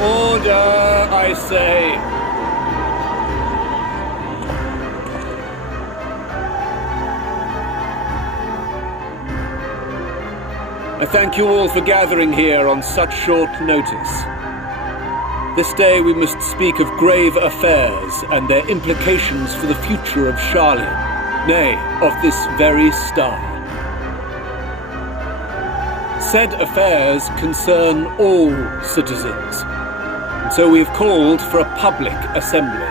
Order, I say. I thank you all for gathering here on such short notice. This day we must speak of grave affairs and their implications for the future of Charlian, nay, of this very star. Said affairs concern all citizens, and so we've called for a public assembly.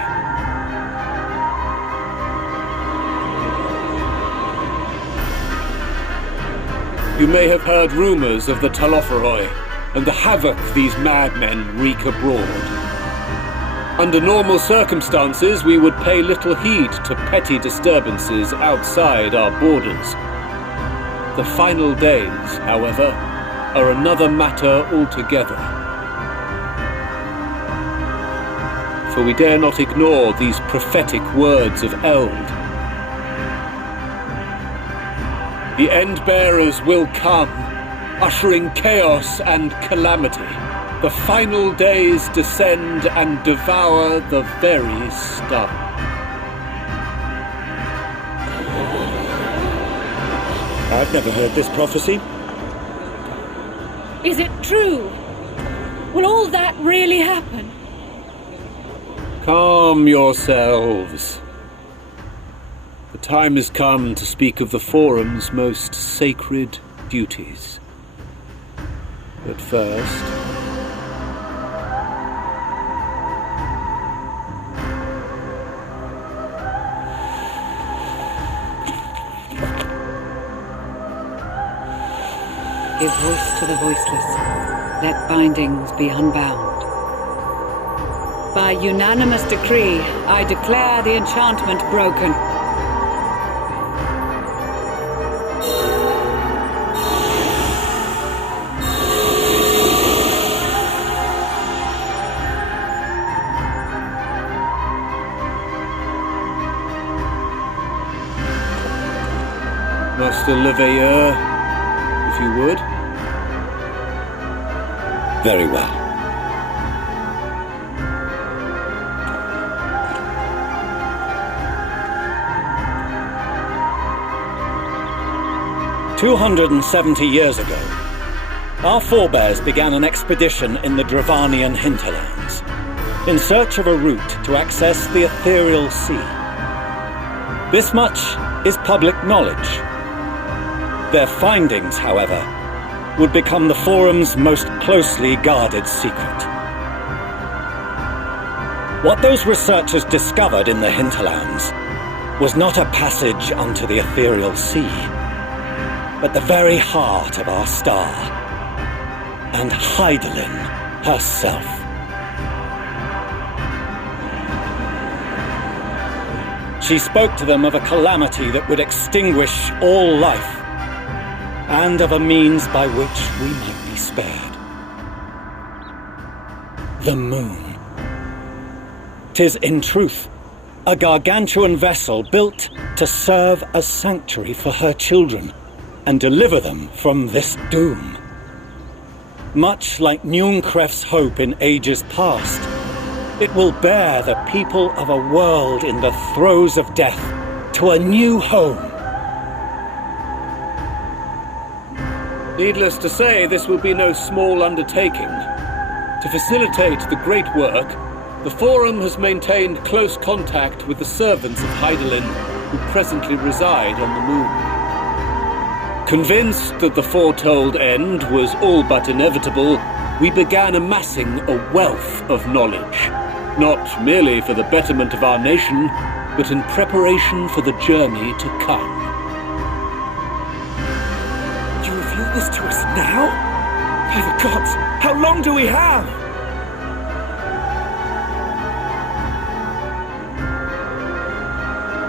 You may have heard rumors of the Telophoroi and the havoc these madmen wreak abroad. Under normal circumstances, we would pay little heed to petty disturbances outside our borders. The final days, however, are another matter altogether. For we dare not ignore these prophetic words of Eld. The End-Bearers will come, ushering chaos and calamity. The final days descend and devour the very stars. I've never heard this prophecy. Is it true? Will all that really happen? Calm yourselves. The time has come to speak of the Forum's most sacred duties. But first... Give voice to the voiceless. Let bindings be unbound. By unanimous decree, I declare the enchantment broken. Master Leveilleur, if you would. Very well. "270 years ago, our forebears began an expedition in the Dravanian hinterlands, in search of a route to access the ethereal sea. This much is public knowledge. Their findings, however, would become the Forum's most closely guarded secret. What those researchers discovered in the hinterlands was not a passage unto the ethereal sea, but the very heart of our star, and Hydaelyn herself. She spoke to them of a calamity that would extinguish all life, and of a means by which we might be spared. The moon. 'Tis in truth a gargantuan vessel built to serve as sanctuary for her children and deliver them from this doom. Much like Nunkref's hope in ages past, it will bear the people of a world in the throes of death to a new home. Needless to say, this will be no small undertaking. To facilitate the great work, the Forum has maintained close contact with the servants of Hydaelyn, who presently reside on the moon. Convinced that the foretold end was all but inevitable, we began amassing a wealth of knowledge, not merely for the betterment of our nation, but in preparation for the journey to come. You reveal this to us now? By the gods, how long do we have?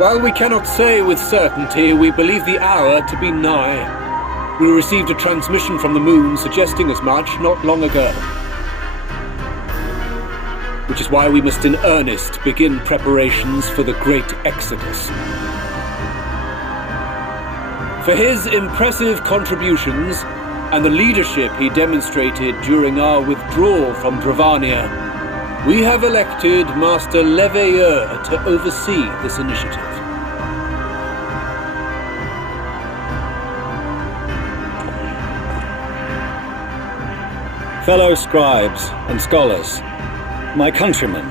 While we cannot say with certainty, we believe the hour to be nigh. We received a transmission from the moon suggesting as much not long ago. Which is why we must in earnest begin preparations for the great exodus. For his impressive contributions and the leadership he demonstrated during our withdrawal from Dravania, we have elected Master Leveilleur to oversee this initiative. Fellow scribes and scholars, my countrymen,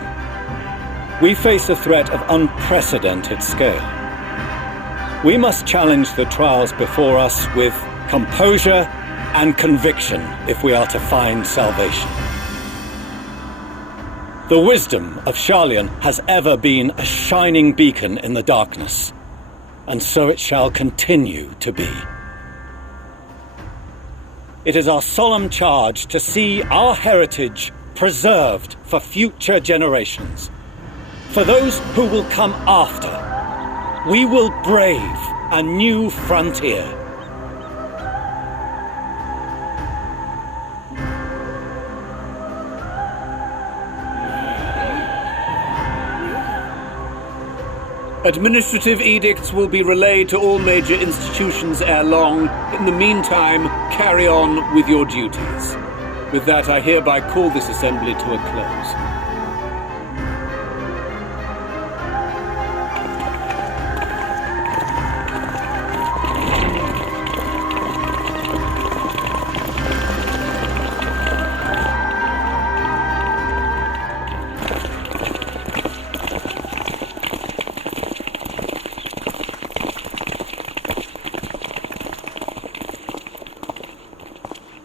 we face a threat of unprecedented scale. We must challenge the trials before us with composure and conviction if we are to find salvation. The wisdom of Sharlayan has ever been a shining beacon in the darkness, and so it shall continue to be. It is our solemn charge to see our heritage preserved for future generations. For those who will come after, we will brave a new frontier. Administrative edicts will be relayed to all major institutions ere long. In the meantime, carry on with your duties. With that, I hereby call this assembly to a close.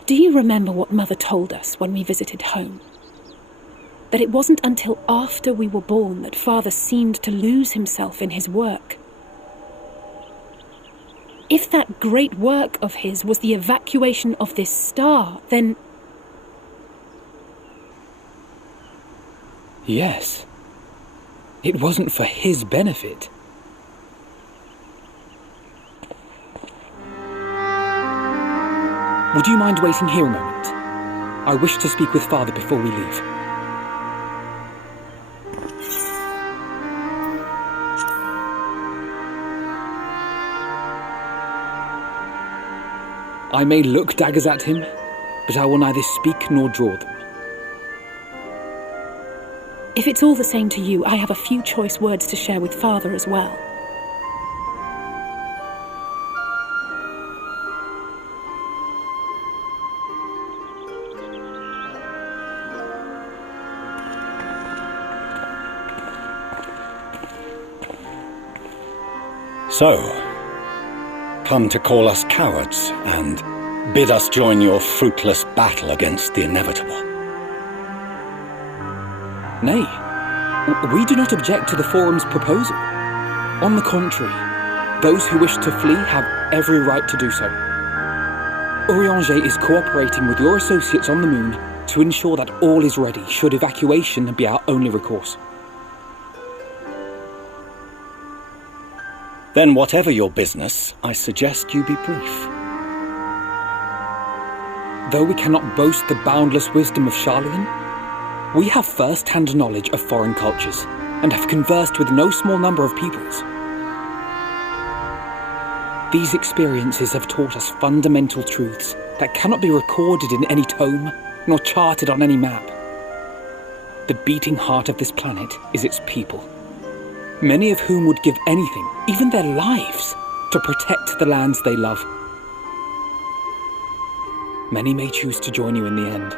Do you remember what Mother told us when we visited home? That it wasn't until after we were born that Father seemed to lose himself in his work. If that great work of his was the evacuation of this star, then... Yes. It wasn't for his benefit. Would you mind waiting here a moment? I wish to speak with Father before we leave. I may look daggers at him, but I will neither speak nor draw them. If it's all the same to you, I have a few choice words to share with Father as well. So, come to call us cowards and bid us join your fruitless battle against the inevitable. Nay, we do not object to the Forum's proposal. On the contrary, those who wish to flee have every right to do so. Urianger is cooperating with your associates on the moon to ensure that all is ready should evacuation be our only recourse. Then whatever your business, I suggest you be brief. Though we cannot boast the boundless wisdom of Charlemagne, we have first-hand knowledge of foreign cultures and have conversed with no small number of peoples. These experiences have taught us fundamental truths that cannot be recorded in any tome nor charted on any map. The beating heart of this planet is its people, many of whom would give anything, even their lives, to protect the lands they love. Many may choose to join you in the end.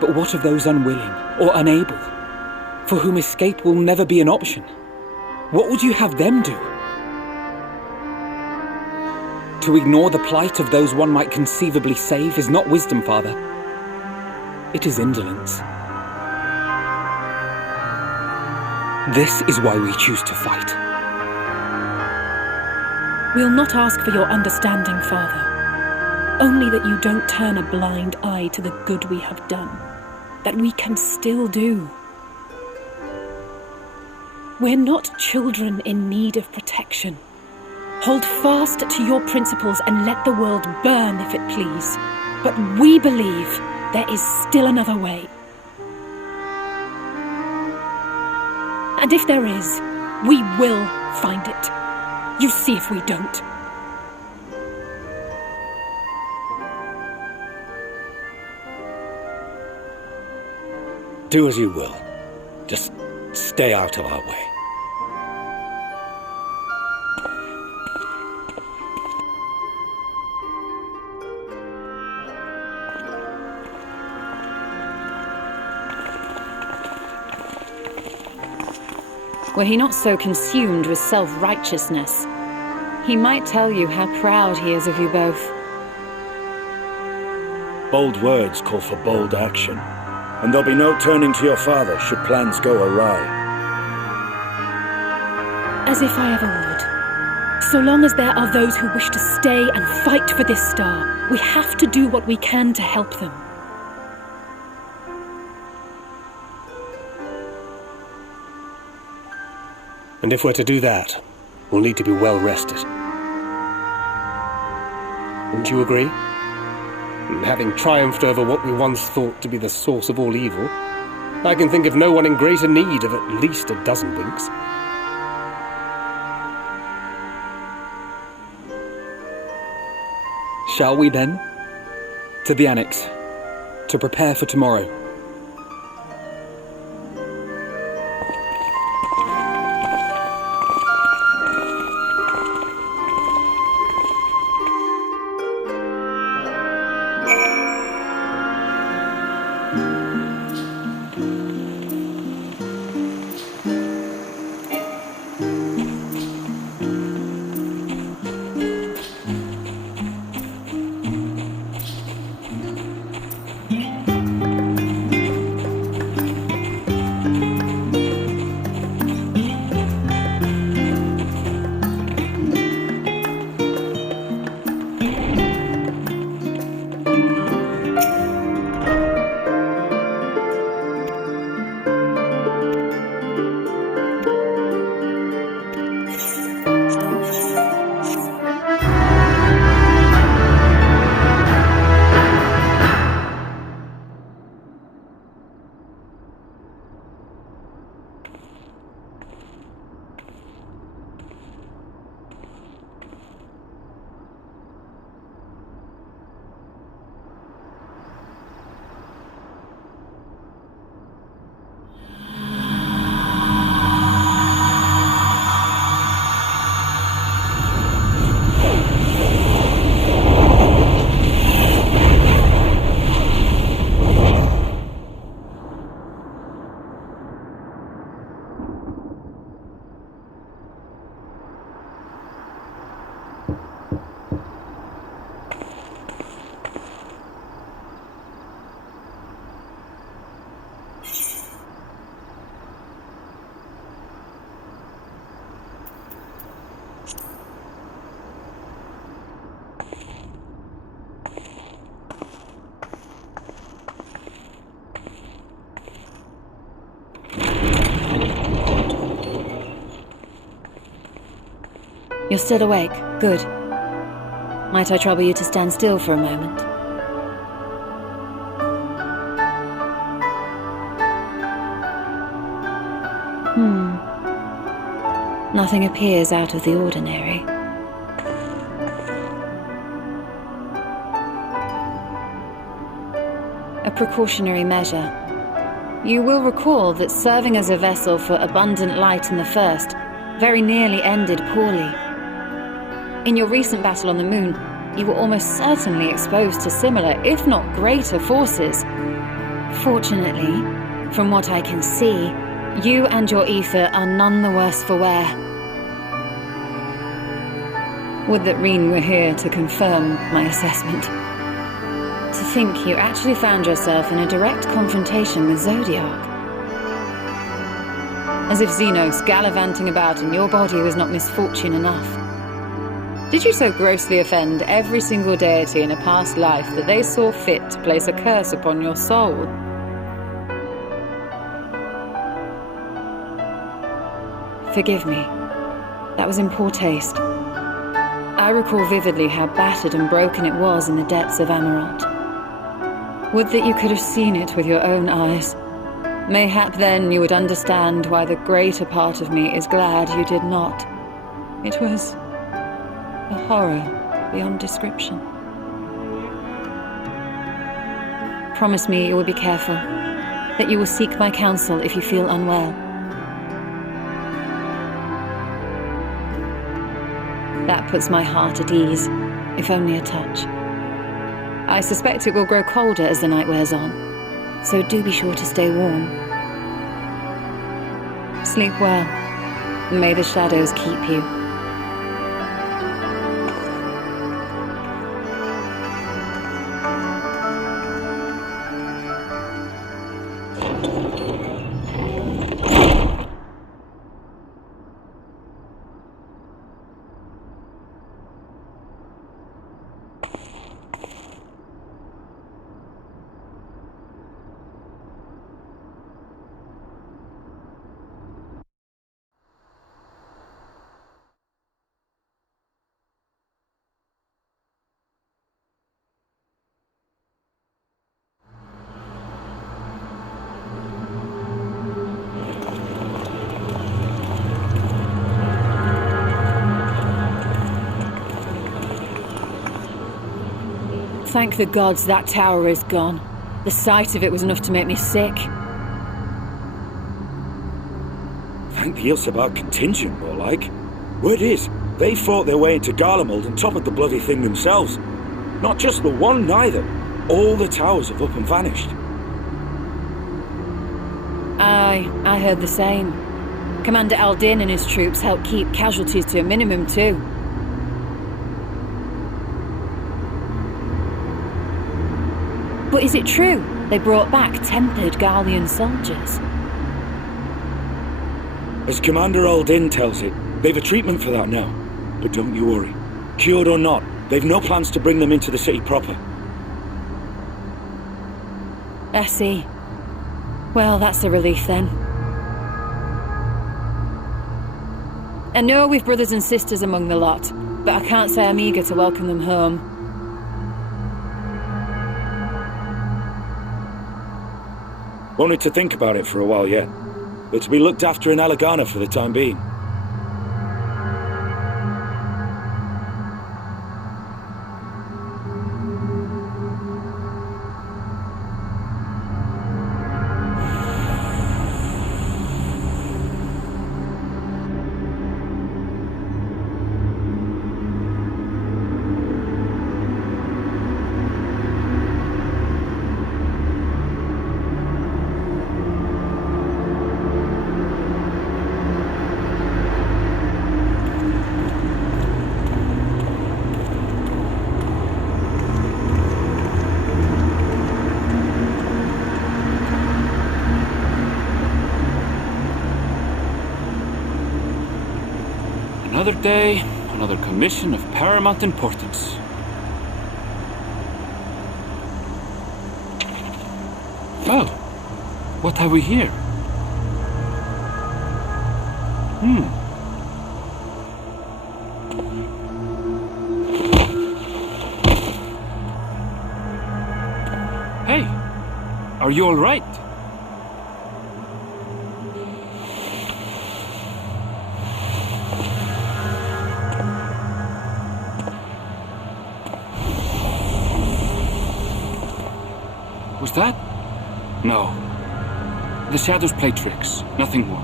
But what of those unwilling or unable, for whom escape will never be an option? What would you have them do? To ignore the plight of those one might conceivably save is not wisdom, Father. It is indolence. This is why we choose to fight. We'll not ask for your understanding, Father. Only that you don't turn a blind eye to the good we have done, that we can still do. We're not children in need of protection. Hold fast to your principles and let the world burn if it please. But we believe there is still another way. And if there is, we will find it. You see if we don't. Do as you will. Just stay out of our way. Were he not so consumed with self-righteousness, he might tell you how proud he is of you both. Bold words call for bold action, and there'll be no turning to your father should plans go awry. As if I ever would. So long as there are those who wish to stay and fight for this star, we have to do what we can to help them. And if we're to do that, we'll need to be well rested. Wouldn't you agree? And having triumphed over what we once thought to be the source of all evil, I can think of no one in greater need of at least a dozen winks. Shall we then? To the Annex, to prepare for tomorrow. You're still awake. Good. Might I trouble you to stand still for a moment? Nothing appears out of the ordinary. A precautionary measure. You will recall that serving as a vessel for abundant light in the first very nearly ended poorly. In your recent battle on the moon, you were almost certainly exposed to similar, if not greater, forces. Fortunately, from what I can see, you and your ether are none the worse for wear. Would that Reen were here to confirm my assessment. To think you actually found yourself in a direct confrontation with Zodiark. As if Xenos gallivanting about in your body was not misfortune enough. Did you so grossly offend every single deity in a past life that they saw fit to place a curse upon your soul? Forgive me. That was in poor taste. I recall vividly how battered and broken it was in the depths of Amarant. Would that you could have seen it with your own eyes. Mayhap then you would understand why the greater part of me is glad you did not. It was a horror beyond description. Promise me you will be careful, that you will seek my counsel if you feel unwell. That puts my heart at ease, if only a touch. I suspect it will grow colder as the night wears on, so do be sure to stay warm. Sleep well, and may the shadows keep you. Thank the gods that tower is gone. The sight of it was enough to make me sick. Thank the Ilsabar contingent, more like. Word is, they fought their way into Garlemald and toppled the bloody thing themselves. Not just the one, neither. All the towers have up and vanished. Aye, I heard the same. Commander Aldin and his troops helped keep casualties to a minimum too. But is it true they brought back tempered Garlean soldiers? As Commander Aldin tells it, they've a treatment for that now. But don't you worry. Cured or not, they've no plans to bring them into the city proper. I see. Well, that's a relief then. I know we've brothers and sisters among the lot, but I can't say I'm eager to welcome them home. Wanted to think about it for a while yet. They're to be looked after in Alagana for the time being. Another day, another commission of paramount importance. Well, what have we here? Hey, are you all right? Was that? No. The shadows play tricks, nothing more.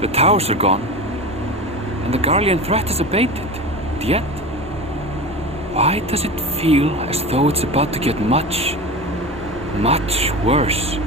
The towers are gone, and the Garlean threat is abated. Yet, why does it feel as though it's about to get much, much worse?